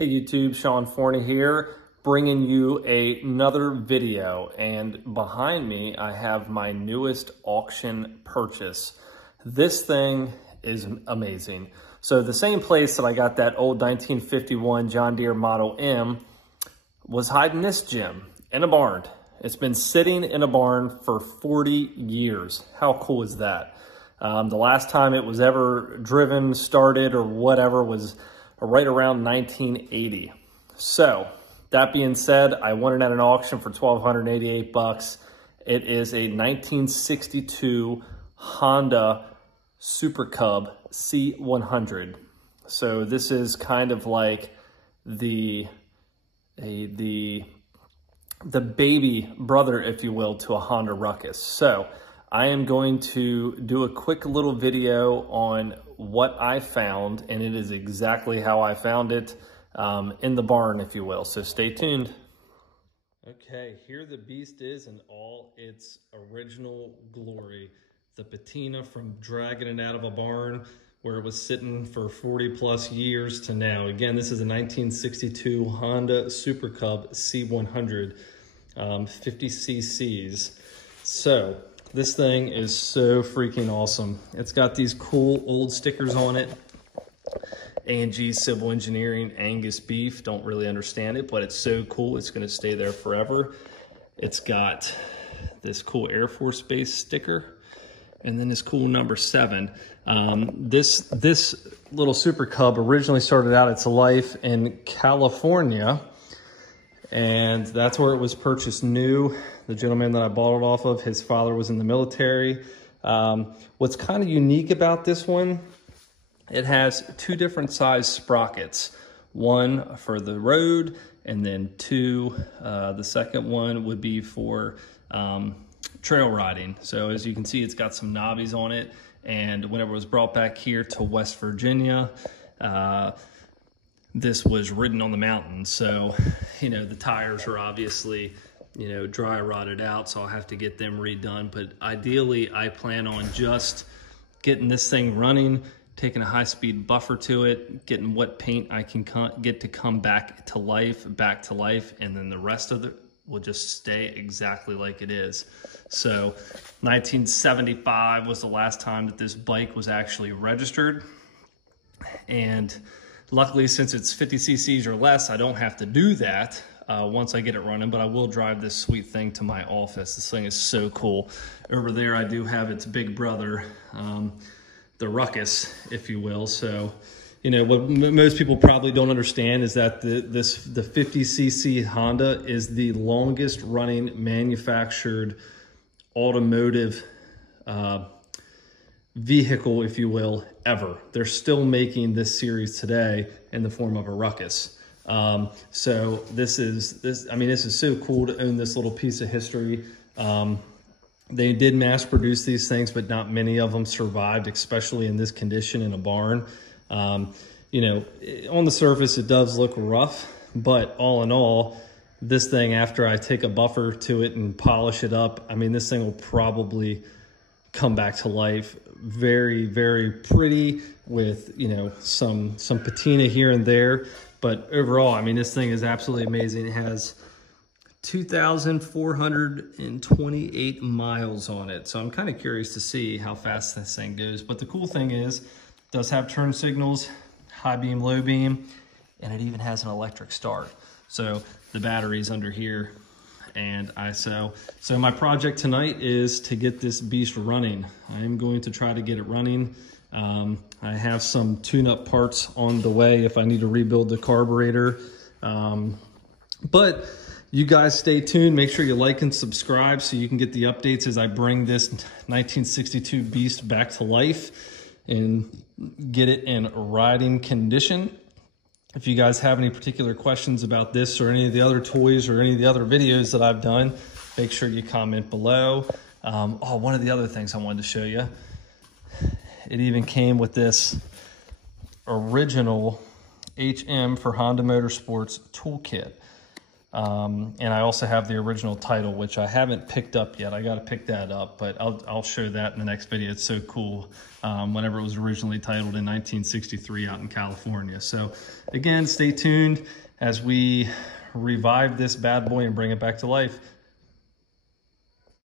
Hey YouTube, Sean Forney here, bringing you another video, and behind me I have my newest auction purchase. This thing is amazing. So the same place that I got that old 1951 John Deere Model M was hiding this gem in a barn. It's been sitting in a barn for 40 years. How cool is that? The last time it was ever driven, started, or whatever was right around 1980. So that being said, I won it at an auction for $1,288. It is a 1962 Honda Super Cub C100. So this is kind of like the baby brother, if you will, to a Honda Ruckus. So I am going to do a quick little video on what I found, and it is exactly how I found it in the barn, if you will. So stay tuned. Okay, here the beast is in all its original glory. The patina from dragging it out of a barn where it was sitting for 40 plus years to now. Again, this is a 1962 Honda Super Cub C100, 50 cc's. So this thing is so freaking awesome. It's got these cool old stickers on it. A&G Civil Engineering Angus beef. Don't really understand it, but it's so cool. It's going to stay there forever. It's got this cool Air Force Base sticker, and then this cool number 7. This little Super Cub originally started out its life in California, and that's where it was purchased new. The gentleman that I bought it off of, his father was in the military. What's kind of unique about this one, it has 2 different size sprockets. One for the road, and then 2, the second one would be for trail riding. So as you can see, it's got some knobbies on it, and whenever it was brought back here to West Virginia, this was ridden on the mountains. So, you know, the tires are obviously, you know, dry rotted out, so I'll have to get them redone. But ideally, I plan on just getting this thing running, taking a high-speed buffer to it, getting what paint I can get to come back to life, and then the rest of it will just stay exactly like it is. So 1975 was the last time that this bike was actually registered. And luckily, since it's 50 cc's or less, I don't have to do that once I get it running, but I will drive this sweet thing to my office. This thing is so cool. Over there, I do have its big brother, the Ruckus, if you will. So, you know, what most people probably don't understand is that the 50cc Honda is the longest running manufactured automotive vehicle, if you will, ever. They're still making this series today in the form of a Ruckus. So this is so cool to own this little piece of history. They did mass produce these things, but not many of them survived, especially in this condition in a barn. You know, on the surface, it does look rough, but all in all, this thing, after I take a buffer to it and polish it up, I mean, this thing will probably come back to life. Very, very pretty with, you know, some patina here and there. But overall, I mean, this thing is absolutely amazing. It has 2,428 miles on it. So I'm kind of curious to see how fast this thing goes. But the cool thing is, it does have turn signals, high beam, low beam, and it even has an electric start. So the battery's under here. And so my project tonight is to get this beast running. I am going to try to get it running. I have some tune-up parts on the way if I need to rebuild the carburetor. But you guys stay tuned. Make sure you like and subscribe so you can get the updates as I bring this 1962 beast back to life and get it in riding condition. If you guys have any particular questions about this or any of the other toys or any of the other videos that I've done, make sure you comment below. One of the other things I wanted to show you, it even came with this original HM for Honda Motorsports toolkit. And I also have the original title, which I haven't picked up yet. I got to pick that up, but I'll show that in the next video. It's so cool. Whenever it was originally titled in 1963 out in California. So again, stay tuned as we revive this bad boy and bring it back to life.